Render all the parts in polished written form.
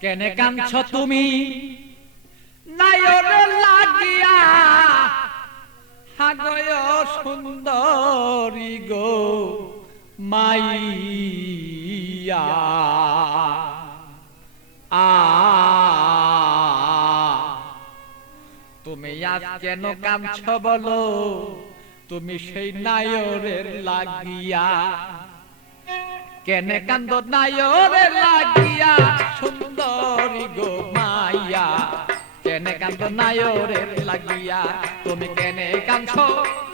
কেনে কাঁদছ তুমি নায়রে লাগিয়া হাগয় সুন্দরী গো মাইয়া তুমি আজ কেন কাঁদছ বলো তুমি সেই নায়রের লাগিয়া কেনে কান্দ নায়রে লাগিয়া সুন্দরী গো মাইয়া কেনে কান্দ নায়রে লাগিয়া তুমি কেনে কাঁদছ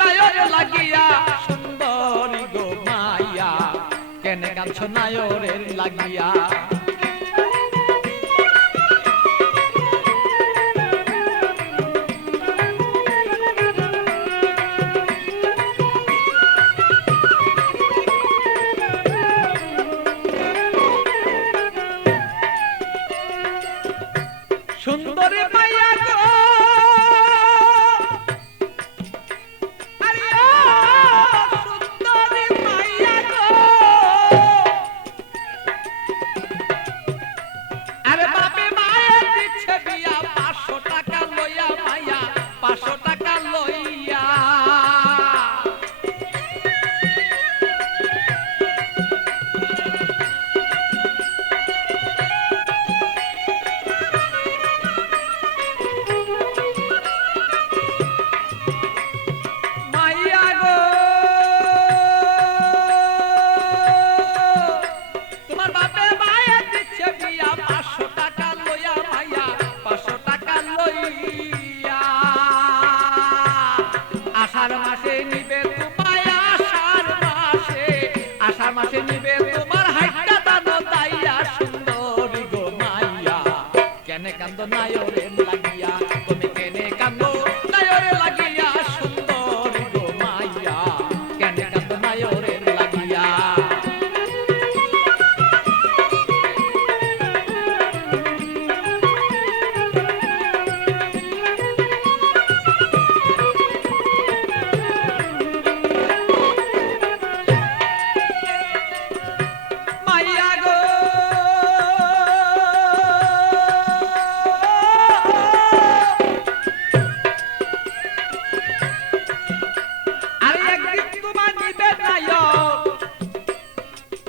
নায়রে লাগিয়া সুন্দরী গো মাইয়া কেনে কাঁদছ নায়রে লাগিয়া সুন্দরী মাইয়া গো আরে ও সুন্দরী মাইয়া গো আরে বাপে মায়া দিচ্ছে বিয়া 500 টাকা লইয়া মাইয়া 500 টাকা লইয়া আষাঢ় মাসে নিবে তোমার হাইটা দানো দাইয়া সুন্দরী গো মাইয়া কেনে কান্দ নায়রে লাগিয়া তুমি কেনে কান্দ নায়রে লাগিয়া সুন্দরী গো মাইয়া কেনে কান্দ নায়রে লাগিয়া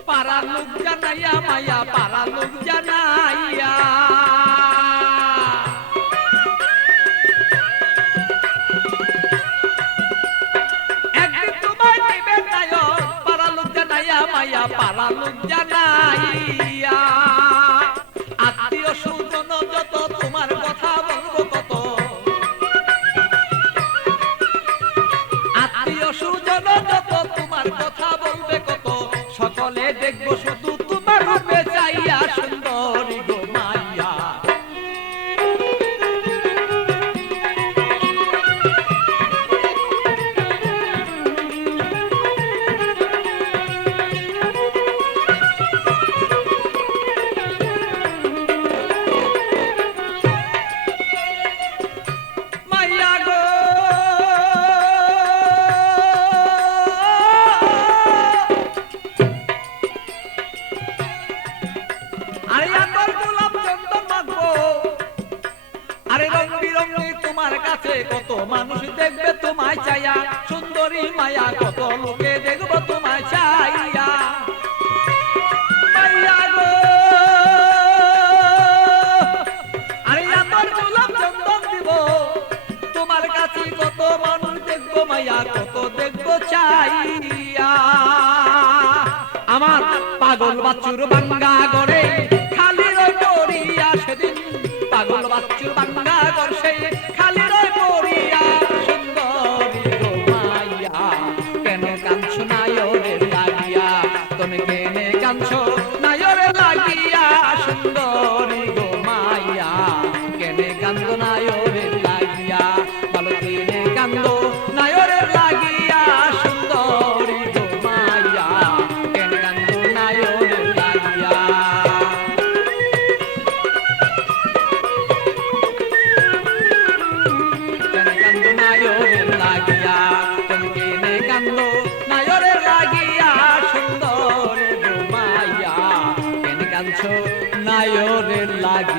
পারা লোক জানাইয়া মাইয়া পারা লোক জানাইয়া একদিন তোমায় নিবে নায়ক পারা লোক জানাইয়া মাইয়া পারা লোক জানাইয়া আত্মীয় স্বজন যত তোমার কথা বলবো কত আত্মীয় স্বজন যত তোমার কথা বলবে কত সকলে দেখবো শুধু তোমার রূপে চাইয়া সুন্দরী গো মাইয়া মাইয়া গো তোমার কাছে কত মানুষ দেখবে তোমায় চাইয়া সুন্দরী মায়া কত লোকে দেখবো তোমায় চাইয়া মাইয়া গো আরে আমার গোলাপ চন্দন দিব তোমার কাছে কত মানুষ দেখবো মায়া কত দেখবো চাইয়া আমার পাগল বাচ্চুর বাঙ্গা গড়ে খালি রই পড়িয়া সেদিন পাগল বাচ্চুর বাঙ্গা গড় সেই খালি রই পড়িয়া সুন্দরী গো মাইয়া কেন কাঁদছ নায়রে লাগিয়া তুমি কেনে কাঁদছ নায়রে লাগিয়া সুন্দরী গো মাইয়া কেনে কান্দ নায়রে লাগিয়া বলো কেনে কান্দ নায়রে লাগিয়া সুন্দরী গো মাইয়া কেনে কান্দ নায়রে লাগিয়া তুমি কেনে কান্দ নায়রে লাগিয়া সুন্দরী গো মাইয়া কেনে কাঁদছ নায়রে লাগিয়া।